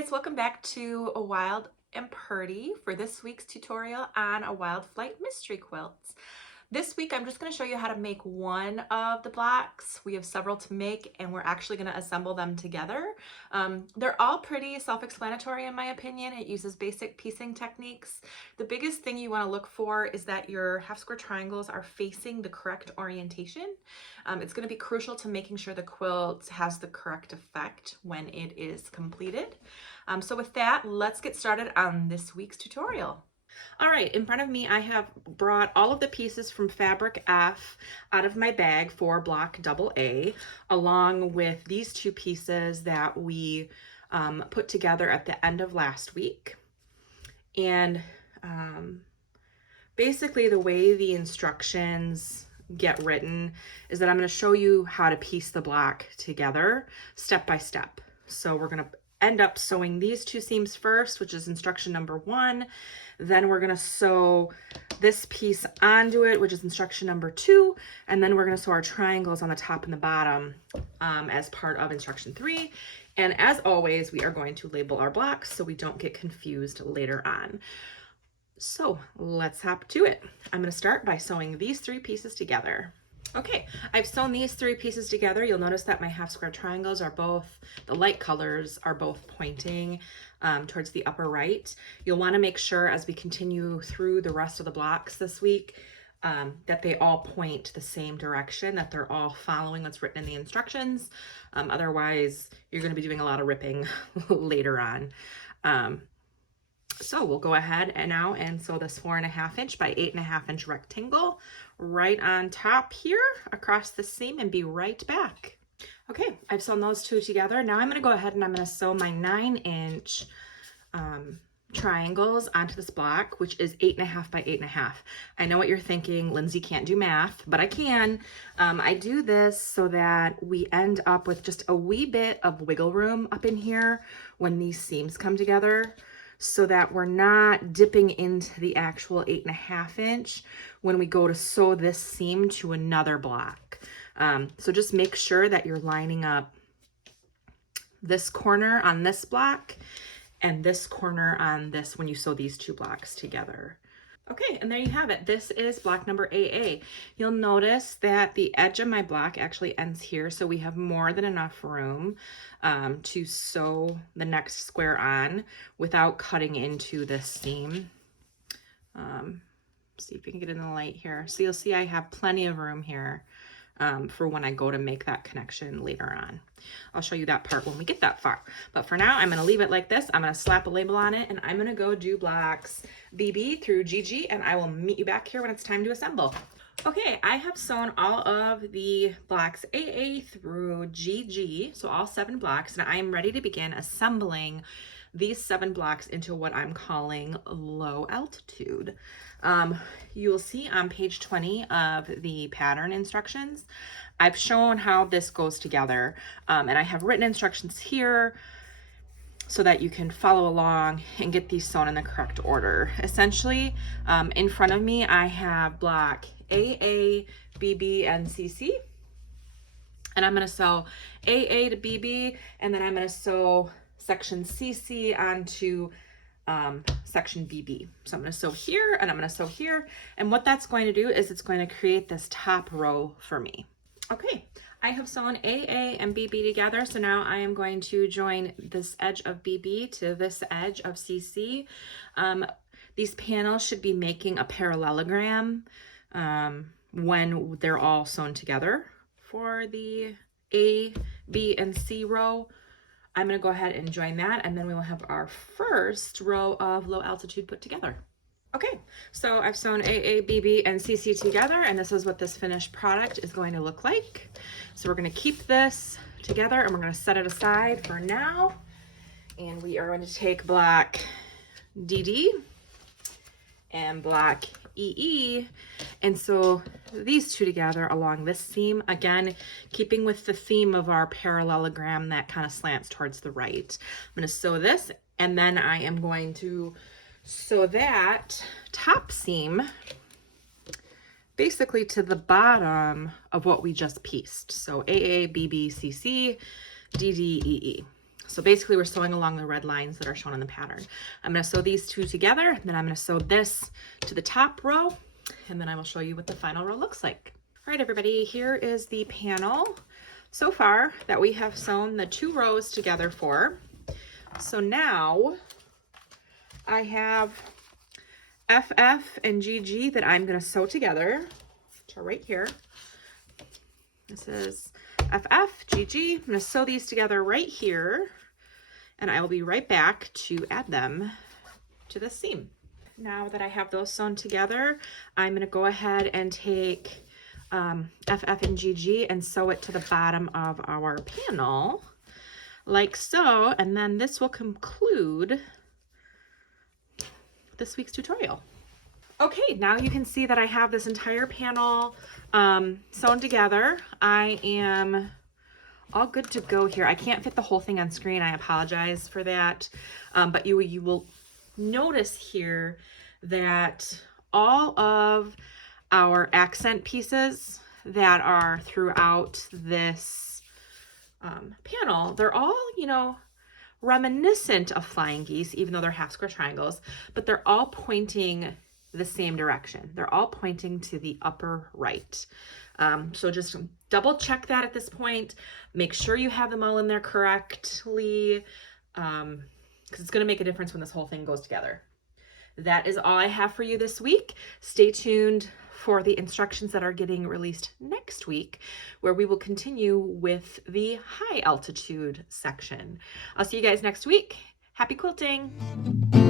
guys, welcome back to a Wild and Purdy for this week's tutorial on a Wild Flight mystery quilts. This week I'm just going to show you how to make one of the blocks. We have several to make and we're actually going to assemble them together. They're all pretty self-explanatory in my opinion. It uses basic piecing techniques. The biggest thing you want to look for is that your half square triangles are facing the correct orientation. It's going to be crucial to making sure the quilt has the correct effect when it is completed. So with that, let's get started on this week's tutorial. All right, in front of me, I have brought all of the pieces from Fabric F out of my bag for block AA, along with these two pieces that we put together at the end of last week. And basically the way the instructions get written is that I'm going to show you how to piece the block together step by step. So we're going to end up sewing these two seams first, which is instruction number 1. Then we're going to sew this piece onto it, which is instruction number 2. And then we're going to sew our triangles on the top and the bottom as part of instruction 3. And as always, we are going to label our blocks so we don't get confused later on. So let's hop to it. I'm going to start by sewing these 3 pieces together. Okay, I've sewn these 3 pieces together. You'll notice that my half square triangles are both, the light colors are both pointing towards the upper right. You'll want to make sure as we continue through the rest of the blocks this week that they all point the same direction, that they're all following what's written in the instructions. Otherwise, you're going to be doing a lot of ripping later on. So we'll go ahead and now and sew this 4.5 inch by 8.5 inch rectangle right on top here across the seam and be right back. Okay, I've sewn those 2 together. Now I'm going to go ahead and I'm going to sew my 9-inch triangles onto this block, which is 8.5 by 8.5. I know what you're thinking, Lindsay can't do math, but I can. I do this so that we end up with just a wee bit of wiggle room up in here when these seams come together, so that we're not dipping into the actual 8.5 inch when we go to sew this seam to another block. So just make sure that you're lining up this corner on this block and this corner on this when you sew these 2 blocks together. Okay, and there you have it. This is block number AA. You'll notice that the edge of my block actually ends here, so we have more than enough room to sew the next square on without cutting into this seam. See if we can get in the light here. So you'll see I have plenty of room here for when I go to make that connection later on. I'll show you that part when we get that far. But for now, I'm going to leave it like this. I'm going to slap a label on it and I'm going to go do blocks BB through GG and I will meet you back here when it's time to assemble. Okay, I have sewn all of the blocks AA through GG, so all 7 blocks, and I am ready to begin assembling these 7 blocks into what I'm calling low altitude. You will see on page 20 of the pattern instructions, I've shown how this goes together, and I have written instructions here so that you can follow along and get these sewn in the correct order. Essentially, in front of me, I have block AA, BB, and CC. And I'm going to sew AA to BB, and then I'm going to sew section CC onto section BB. So I'm going to sew here, and I'm going to sew here. And what that's going to do is it's going to create this top row for me. Okay, I have sewn AA and BB together, so now I am going to join this edge of BB to this edge of CC. These panels should be making a parallelogram when they're all sewn together. For the A, B, and C row, I'm going to go ahead and join that, and then we will have our first row of low altitude put together. Okay, so I've sewn AA, BB, and CC together, and this is what this finished product is going to look like. So we're going to keep this together, and we're going to set it aside for now. And we are going to take block DD and block EE, and so these 2 together along this seam, again keeping with the theme of our parallelogram that kind of slants towards the right. I'm going to sew this, and then I am going to sew that top seam basically to the bottom of what we just pieced. So AA, BB, CC, DD, EE. So basically we're sewing along the red lines that are shown in the pattern. I'm going to sew these two together, then I'm going to sew this to the top row, and then I will show you what the final row looks like. All right, everybody, here is the panel so far that we have sewn the 2 rows together for. So now I have FF and GG that I'm going to sew together. So right here, this is FF, GG. I'm going to sew these together right here, and I will be right back to add them to the seam. Now that I have those sewn together, I'm going to go ahead and take FF and GG and sew it to the bottom of our panel like so, and then this will conclude this week's tutorial. Okay, now you can see that I have this entire panel sewn together. I am all good to go here. I can't fit the whole thing on screen. I apologize for that. But you will notice here that all of our accent pieces that are throughout this panel, they're all, you know, reminiscent of flying geese, even though they're half square triangles, but they're all pointing the same direction. They're all pointing to the upper right. So just double check that at this point. Make sure you have them all in there correctly, because it's going to make a difference when this whole thing goes together. That is all I have for you this week. Stay tuned for the instructions that are getting released next week, where we will continue with the high altitude section. I'll see you guys next week. Happy quilting!